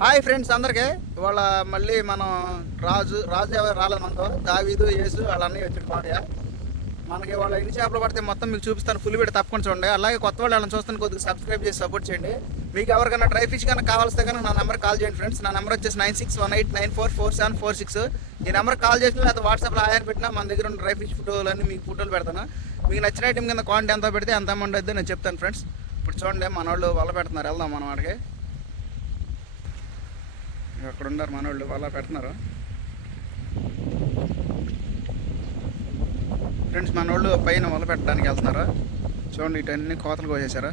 Hi friends అందరికీ. ఇవాళ మళ్ళీ మనం రాజు రాజు ఎవరు రాలేదు మనతో. దావీదు యేసు వాళ్ళన్నీ వచ్చి పాటయా మనకి వాళ్ళ ఎన్ని చేపలు పడితే మొత్తం మీకు చూపిస్తాను. ఫుల్ వీడియో తప్పకుండా చూడండి. అలాగే కొత్త వాళ్ళు వాళ్ళని చూస్తాను కొద్దిగా సబ్స్క్రైబ్ చేసి సపోర్ట్ చేయండి. మీకు ఎవరికైనా డ్రై ఫిష్ కన్నా కావాల్స్తే కనుక నా నెంబర్ కాల్ చేయండి ఫ్రెండ్స్. నా నెంబర్ వచ్చేసి nine six one eight nine four four seven four six. ఈ నెంబర్ కాల్ చేసిన లేదా వాట్సాప్లో ఆయన పెట్టినా మన దగ్గర ఉన్న డ్రై ఫిష్ ఫోటోలు అన్ని మీకు ఫోటోలు పెడతాను. మీకు నచ్చిన ఐటమ్ కింద క్వాంటిటీ ఎంత పెడితే ఎంత అమౌంట్ అయితే నేను చెప్తాను ఫ్రెండ్స్. ఇప్పుడు చూడండి మన వాళ్ళు వల్ల పెడుతున్నారు. వెళ్దాం మనం వాడికి అక్కడ ఉన్నారు మనోళ్ళు వాళ్ళ పెడుతున్నారు. ఫ్రెండ్స్ మనోళ్ళు పైన వల పెట్టడానికి వెళ్తున్నారు. చూడండి ఇటన్ని కోతలు కోసేసారా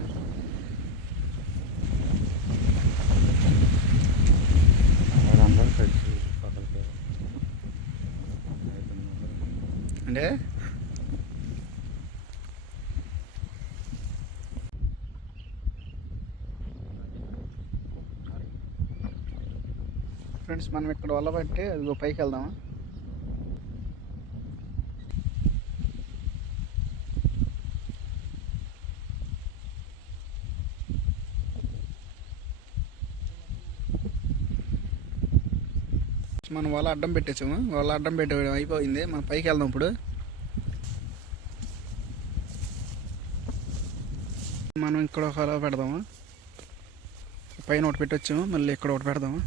అంటే? ఫ్రెండ్స్ మనం ఇక్కడ వల్ల పెట్టి అదిగో పైకి వెళ్దామా? మనం వాళ్ళ అడ్డం పెట్టేసాము? వాళ్ళ అడ్డం పెట్టే అయిపోయింది. మనం పైకి వెళ్దాం ఇప్పుడు. మనం ఇక్కడ ఒక పెడదాము? పైన ఒకటి పెట్టొచ్చాము? మళ్ళీ ఇక్కడ ఒకటి పెడదాము?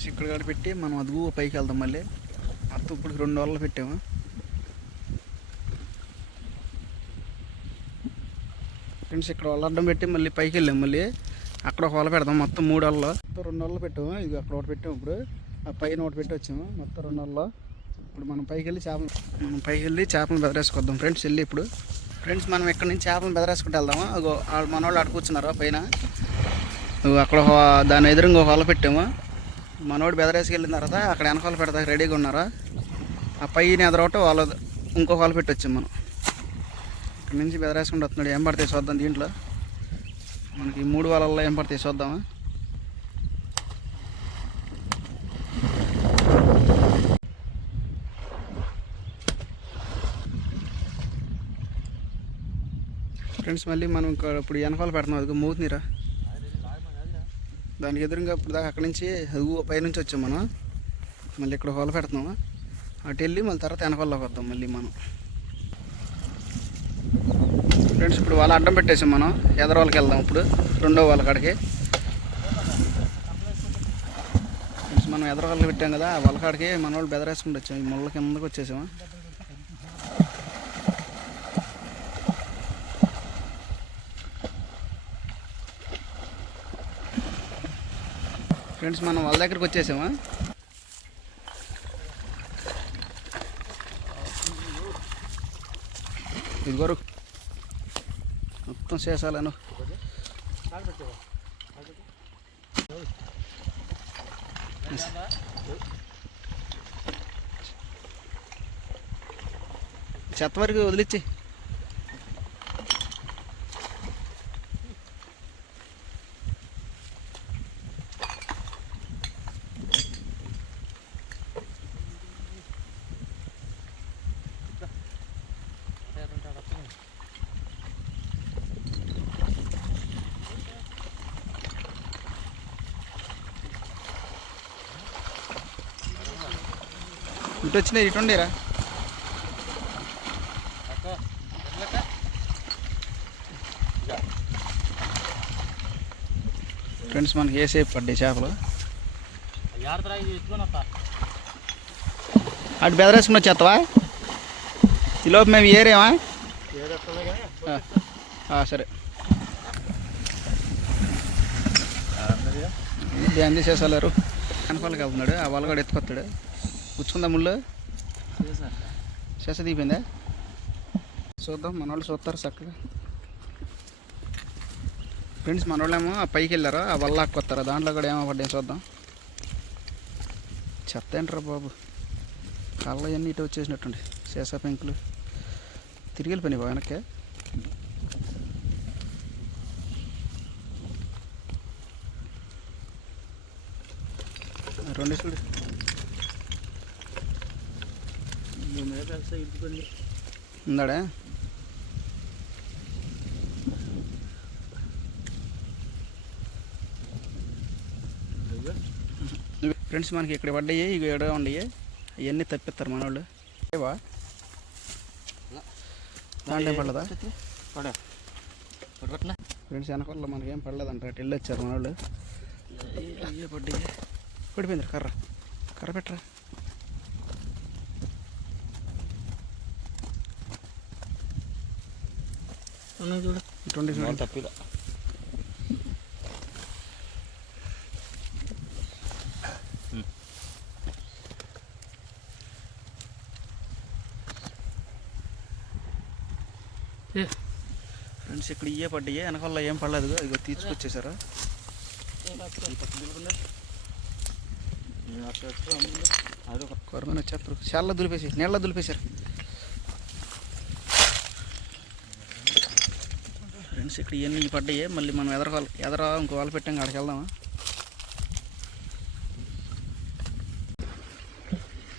ఫ్రెండ్స్ ఇక్కడ కాడ పెట్టి మనం అదుగు పైకి వెళ్దాం మళ్ళీ. అత్త ఇప్పుడు రెండు వల్ల పెట్టాము. ఫ్రెండ్స్ ఇక్కడ వల్ల అడ్డం పెట్టి మళ్ళీ పైకి వెళ్ళాము మళ్ళీ. అక్కడ ఒక వల పెడదాం మొత్తం మూడు వల్ల. మొత్తం రెండు వల్ల పెట్టాము. ఇది అక్కడ ఒకటి పెట్టాము ఇప్పుడు. ఆ పైన ఒకటి పెట్టి వచ్చాము మొత్తం రెండు వల్ల. ఇప్పుడు మనం పైకి వెళ్ళి చేపలు మనం పైకి వెళ్ళి చేపలు బెదరేసుకొద్దాం. ఫ్రెండ్స్ వెళ్ళి ఇప్పుడు. ఫ్రెండ్స్ మనం ఇక్కడ నుంచి చేపలు బెదరేసుకుంటూ వెళ్దాము? అగో వాళ్ళు మన వాళ్ళు అక్కడ కూర్చున్నారు పైన. అక్కడ దాని ఎదురుగా ఒక వల పెట్టాము. మనోడు బెదరేసి వెళ్ళిన తర్వాత అక్కడ వెనకాల పెడతా రెడీగా ఉన్నారా? ఆ పైన ఎదరవటం వాళ్ళ ఇంకొక వాళ్ళు పెట్టి మనం. ఇక్కడ నుంచి బెదరేసుకుంటూ వస్తున్నాడు. ఏం పడితే చూద్దాం దీంట్లో. మనకి మూడు వాళ్ళల్లో ఏం పడితే చూద్దామా? ఫ్రెండ్స్ మళ్ళీ మనం ఇప్పుడు వెనకాల పెడుతున్నాం అది మూతినిరా. దానికి ఎదురుగా ఇప్పుడు దాకా అక్కడి నుంచి పై పైనుంచి వచ్చాం మనం. మళ్ళీ ఇక్కడ హోల పెడుతున్నాము అటు వెళ్ళి మళ్ళీ తర్వాత వెనకాలలోకి వద్దాం మళ్ళీ మనం. ఫ్రెండ్స్ ఇప్పుడు వాళ్ళ అడ్డం పెట్టేసాం మనం. ఎదరవాళ్ళకి వెళ్దాం ఇప్పుడు. రెండో వాళ్ళ కాడికి. ఫ్రెండ్స్ మనం ఎదరవాళ్ళకి పెట్టాం కదా వాళ్ళ కాడికి మన వాళ్ళు బెదరేసుకుంటూ వచ్చాం. ఈ ముళ్ళ కిందకి వచ్చేసాము ఫ్రెండ్స్ మనం వాళ్ళ దగ్గరికి వచ్చేసామా? ఇదిగోరు మొత్తం చేసాలను. చెత్త వరకు వదిలిచ్చి. ఇటు వచ్చినాయి ఇటు ఉండేరా ఫ్రెండ్స్ మనకి ఏ సేపు పడ్డాయి చేపలు? అటు బెదరేసుకుని వచ్చేస్తావా ఈలోపు మేము ఏరేమా? సరే. ధ్యాన్ చేసేసారు వెనకాలకి వెళ్తున్నాడు ఆ వాళ్ళు కూడా ఎత్తుకొస్తాడు. కూర్చుందా ముళ్ళు? చేస దిగిపోయిందా చూద్దాం మన వాళ్ళు చూస్తారు చక్కగా. ఫ్రెండ్స్ మన వాళ్ళేమో ఆ పైకి వెళ్ళారు? ఆ వల్ల కొత్తారు దాంట్లో కూడా ఏమో పడ్డాయి చూద్దాం. చెత్త ఏంట్రా బాబు? కళ్ళ అన్నీ ఇటు వచ్చేసినట్టుండి. శేష పెంకులు. తిరిగి వెళ్ళిపోయినాయి బాబు వెనక్కి. రెండు చూడు. ఉందాడా ఫ్రెండ్స్ మనకి ఇక్కడ పడ్డాయి ఇవి ఏడో ఉండయి అవన్నీ తప్పిస్తారు మన వాళ్ళు ఏవా దాంట్లో ఏం పడలేదా ఫ్రెండ్స్ వెనకాల మనకి ఏం పడలేదంట అటు వెళ్ళి వచ్చారు మన వాళ్ళు అయ్యే పడ్డాయి పడిపోయింది కర్ర కర్ర పెట్టరా చూడు. ట్వంటీ సెవెన్ తప్పిలా ఫ్రెండ్స్ ఇక్కడ ఇయ్యే పడ్డాయి. వెనకాల ఏం పడలేదు ఇగో తీసుకొచ్చేసారు? అదొక కొరమైన వచ్చేస్తారు చాలా దులిపేసి నీళ్ళ దులిపేశారు. ఫ్రెండ్స్ ఇక్కడ ఇవన్నీ పడ్డాయి. మళ్ళీ మనం ఎదర ఎదర ఇంకో వాళ్ళు పెట్టాం అక్కడికి వెళ్దామా?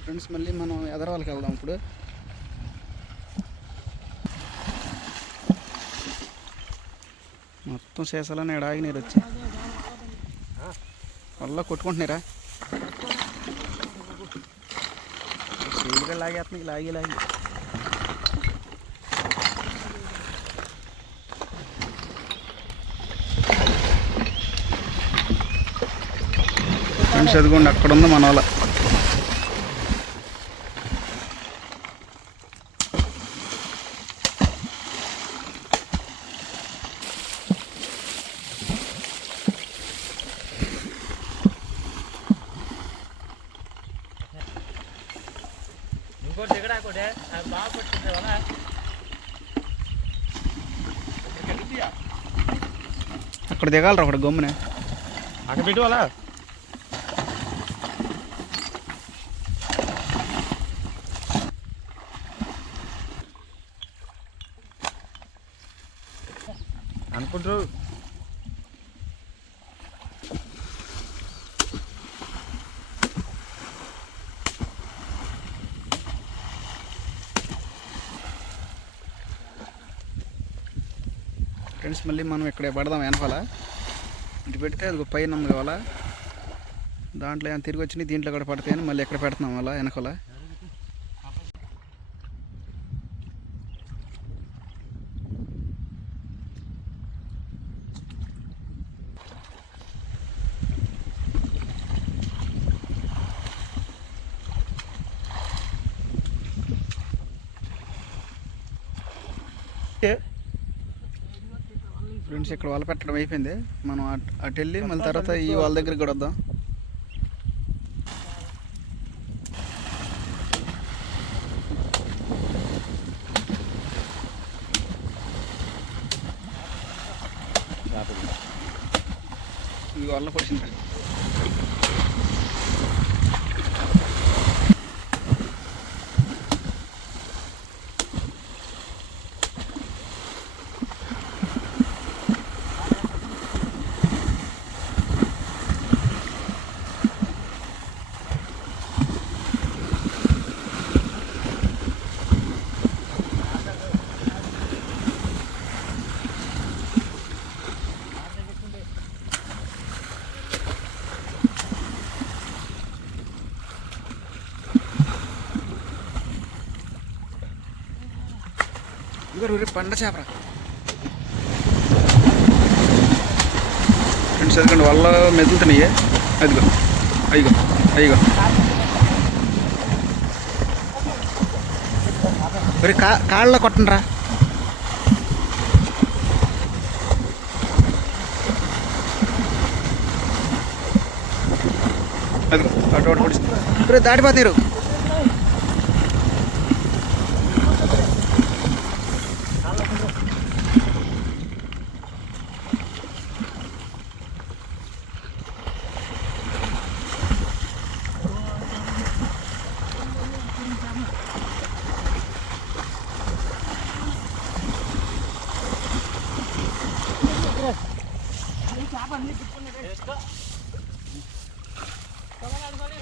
ఫ్రెండ్స్ మళ్ళీ మనం ఎదర వాళ్ళకి వెళ్దాం ఇప్పుడు. మొత్తం శేషాలని ఇక్కడ ఆగినారు వచ్చి వల్ల కొట్టుకుంటున్నారా? సీలుగా లాగేస్తున్నాయి లాగి లాగి. ఫ్రెండ్స్ అదిగోండి అక్కడ ఉంది మన వాళ్ళ. అది బాగా అక్కడ దిగాలరా అక్కడ గమ్మునే. అక్కడ పెట్టువాలా అనుకుంటారు. ఫ్రెండ్స్ మళ్ళీ మనం ఇక్కడ పడదాం వెనకాల. ఇటు పెడితే అది పైన ఉంది కావాలా? దాంట్లో ఏమైనా తిరిగి వచ్చినాయి దీంట్లో కూడా పడతాయని మళ్ళీ ఎక్కడ పెడుతున్నాం అలా వెనకాల? ఫ్రెండ్స్ ఇక్కడ వాళ్ళ పెట్టడం అయిపోయింది. మనం అట్- వెళ్ళి మళ్ళీ తర్వాత ఈ వాళ్ళ దగ్గరికి కూడా వద్దాం. ఈ వాళ్ళ పొడిచింది ఇవ్వరు ఊరి పండ చేపరా. ఫ్రెండ్స్ ఎదుగుండి వల్ల మెదులుతున్నాయి అదిగో అయ్యో అయ్యో. మరి కా కాళ్ళ కొట్టండిరా. అదిగో అటు అటు పొడిచి దాటిపోతారు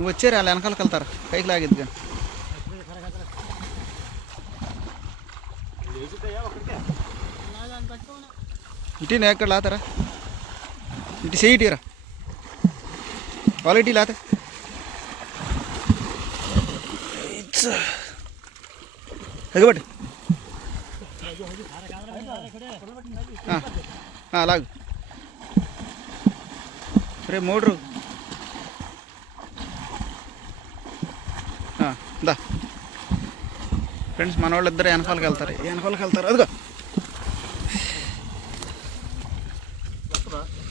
నువ్వు వచ్చారు వాళ్ళు వెనకాలకి వెళ్తారు పైకి లాగిద్ది కానీ ఇటీ నేను ఎక్కడ లాతారా ఇటు చేయి ఇటీరా క్వాలిటీ లాత ఎగబట్టి లాగు రే మోడ్రు ఆ, దా. ఫ్రెండ్స్ మన వాళ్ళు ఇద్దరు వెనకాలకి వెళ్తారు. వెనకాలకి వెళ్తారు. అదిగో.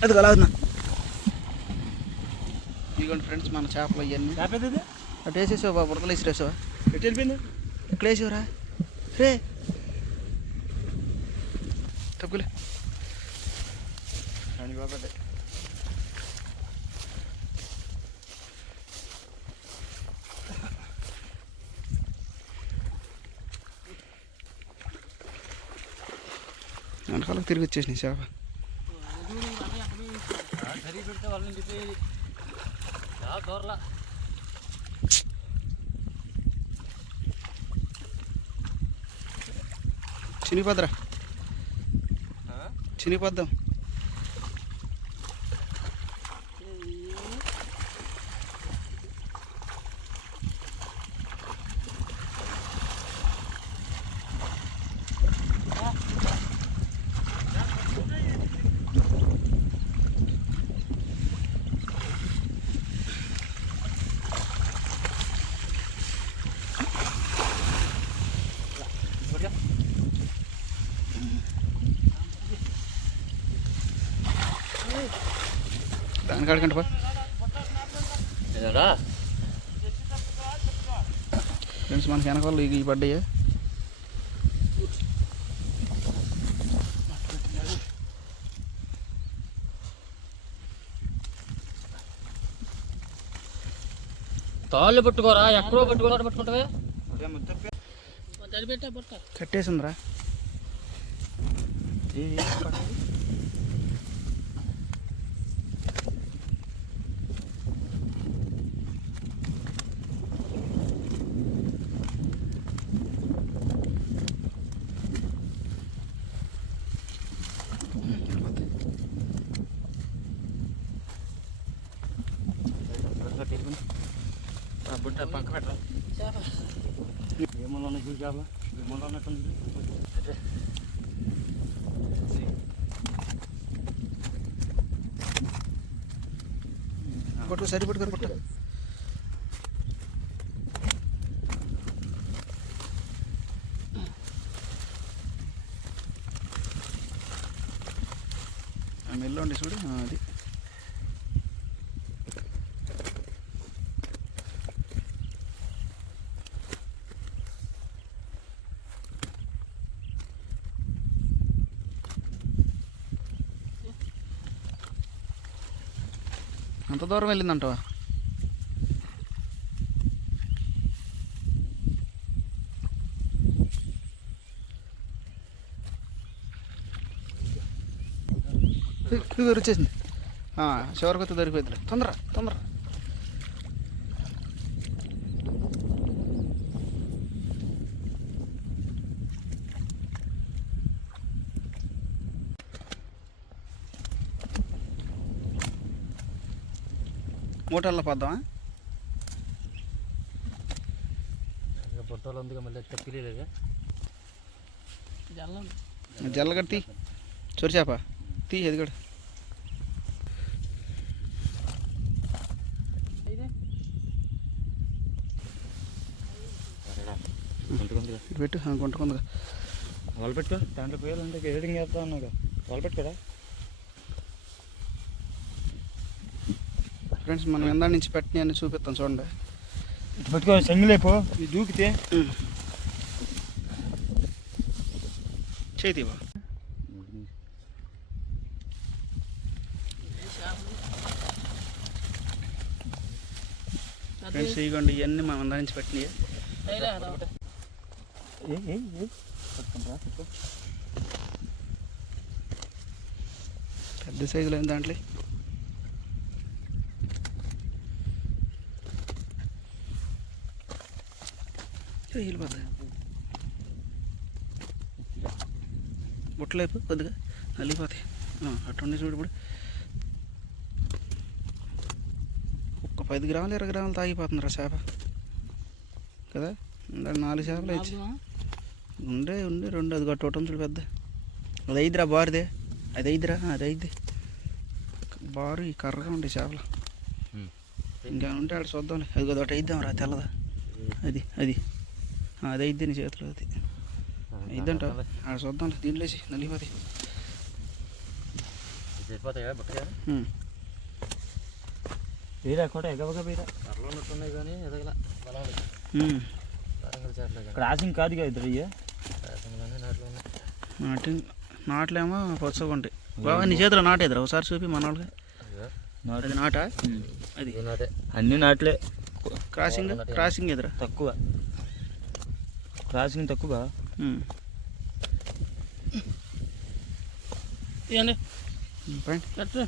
అదిగో లాగుతున్నా. ఇదిగోండి ఫ్రెండ్స్ మన చేపలు ఇవన్నీ? అటు వేసేసావు బాబు బుడతలు వేసిరేసావా. ఎటు వెళ్ళిపోయింది? ఎక్కడ వేసావురా? రే. తప్పులే వెనకాలకు తిరిగి వచ్చేసినాయి చేప. చినిపోద్దురా చినిపోద్దాం దాని కాడకంటే పో ఫ్రెండ్స్ మనకి వెనకాల ఇవి పడ్డాయి. తాళ్ళు పట్టుకోరా ఎక్కడో పట్టుకోరా పట్టుకుంటావే? కట్టేసిందిరా. ఏమన్నా ఉన్నాయి చూడు చేపలు ఏమన్నా ఉన్నట్టుంది పట్టు సరి పట్టుకొని పట్టు మెల్లండి చూడు. అది. దూరం వెళ్ళిందంటవా ఇది వచ్చేసింది ఆ, చివరికి వస్తే దొరికిపోయింది తొందర తొందర మూటల్లో పద్దామా? మళ్ళీ జల్లగడ్డ తీ. చొరి చేప. తీ ఎదిగడు పెట్టు ఆ, గుంట కొందగా. వాళ్ళు పెట్టుకో. దాంట్లో పోయాలంటే ఎడిటింగ్ చేస్తా ఉన్నావు వాళ్ళు పెట్టుకోరా? ఫ్రెండ్స్ మనం ఎందా నుంచి పెట్టిన అని చూపిస్తాం చూడండి. ఇటు పెట్టుకో సెంగులేపో ఇది దూకితే. చేతివా ఫ్రెండ్స్ ఇవ్వండి ఇవన్నీ మనం అందరి నుంచి పెట్టినవి. పెద్ద సైజులో దాంట్లో. వెళ్ళిపోతాయి బుట్టలేపు కొద్దిగా. నలిగిపోతాయి ఆ, అటుండి చూడు ఇప్పుడు. ఒక్క పది గ్రాములు ఇరవై గ్రాములు తాగిపోతుందిరా చేప? కదా? ఇందాక నాలుగు చేపలు ఇచ్చి. ఉండే ఉండే రెండు. అది కట్టవటం చూడు పెద్ద. అది ఐదురా బారుదే. అది ఐదురా? అది ఐదు. బారు ఈ కర్రగా ఉండే చేపలు. ఇంకా ఉంటే ఆడ చూద్దాంలే. అది కదా ఒకటి అయిద్దాం రా తెల్లదా అది అది. ఆ, అది. అయిద్ది నీ చేతిలో అది అయిద్దంట ఆడ చూద్దాంలే దీంట్లో వేసి నలిగిపోతాయి సరిపోతాయా బట్టగా? ఉమ్. బీరా కూడా ఎగవగా బీరా. కర్రలో ఉన్నట్టున్నాయి కానీ ఎదగల. క్రాసింగ్ కాదు. కదా ఇద్దరు నాటి నాట్లేమో పచ్చగా ఉంటాయి. బాబా నీ చేతిలో నాటేదిరా ఒకసారి చూపి మన వాళ్ళకి నాటా? అది. అన్ని నాట్లే. క్రాసింగ్ క్రాసింగ్ ఎదురా? తక్కువ. క్రాసింగ్ తక్కువ? ఉమ్. ఇవ్వండి పైన కట్టు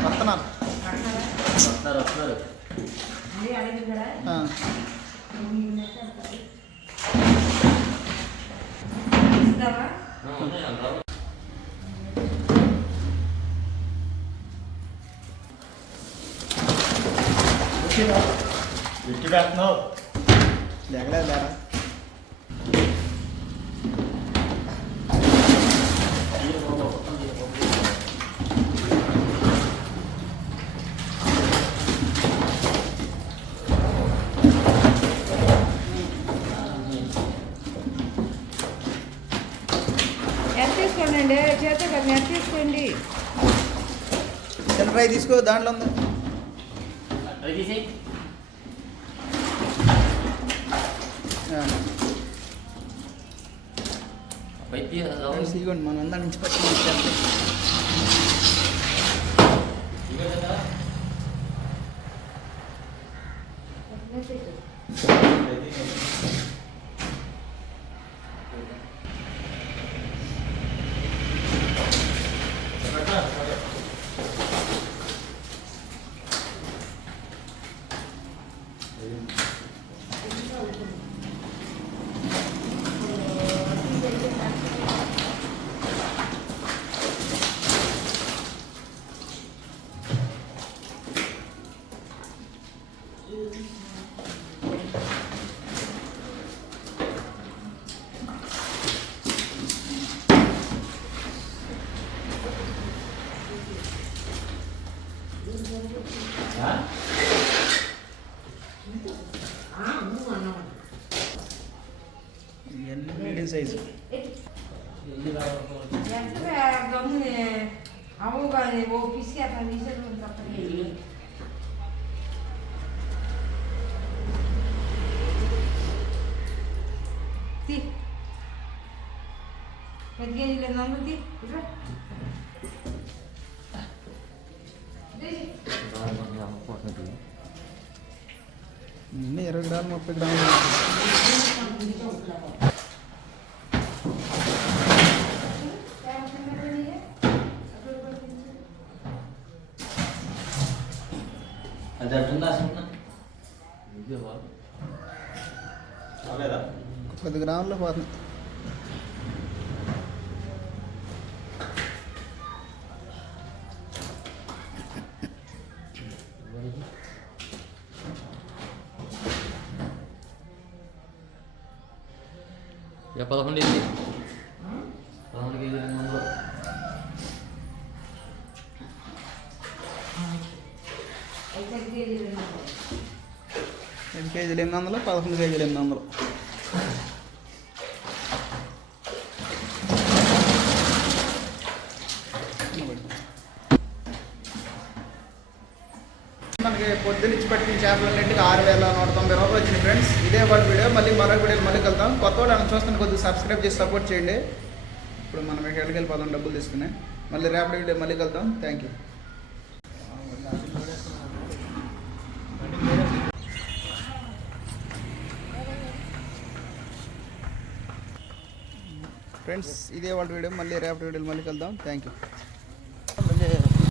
వస్తున్నారు వస్తున్నారు వస్తున్నారు ఎట్టి పెడుతున్నావు. లేకలేదు లేరా ఎంత తీసుకోండి అండి. చేత కదా ఎంత తీసుకోండి. చిన్న ఫ్రై తీసుకో దాంట్లో ఉంది. ఆ, ఫ్రెండ్స్ ఇదిగోండి మనం అందరి నుంచి పట్టుకుని ఇచ్చేస్తాం. ఇవన్నీ మీడియం సైజు ఎంత గమ్ముని అవు కానీ ఓ పిసికి అట్లా తీసేది తప్పని తీ పెద్ద కేజీలు నన్ను తీ ఇట్రా. తీసి. నిన్న ఇరవై గ్రాములు ముప్పై గ్రాములు అది అట్టుందా అసలు. పది గ్రాముల్లో పోతుంది వందలు పదకొండు ఎనిమిది వందలు మనకి పొద్దున్న పట్టిన చేపలన్నింటికి ఆరు వేల నూట తొంభై రూపాయలు వచ్చింది ఫ్రెండ్స్ ఇదే వాళ్ళ వీడియో మళ్ళీ మరొక వీడియో మళ్ళీ కలుద్దాం. కొత్త వాళ్ళు ఏమైనా చూస్తున్న కొద్దిగా సబ్స్క్రైబ్ చేసి సపోర్ట్ చేయండి. ఇప్పుడు మనం ఎక్కడికి వెళ్ళిపోదాం? డబ్బులు తీసుకుని. మళ్ళీ రేపటి వీడియో మళ్ళీ కలుద్దాం. థ్యాంక్ యూ ఫ్రెండ్స్ ఇదే వాళ్ళ వీడియో. మళ్ళీ రేపటి వీడియో మళ్ళీ కలుద్దాం. Thank you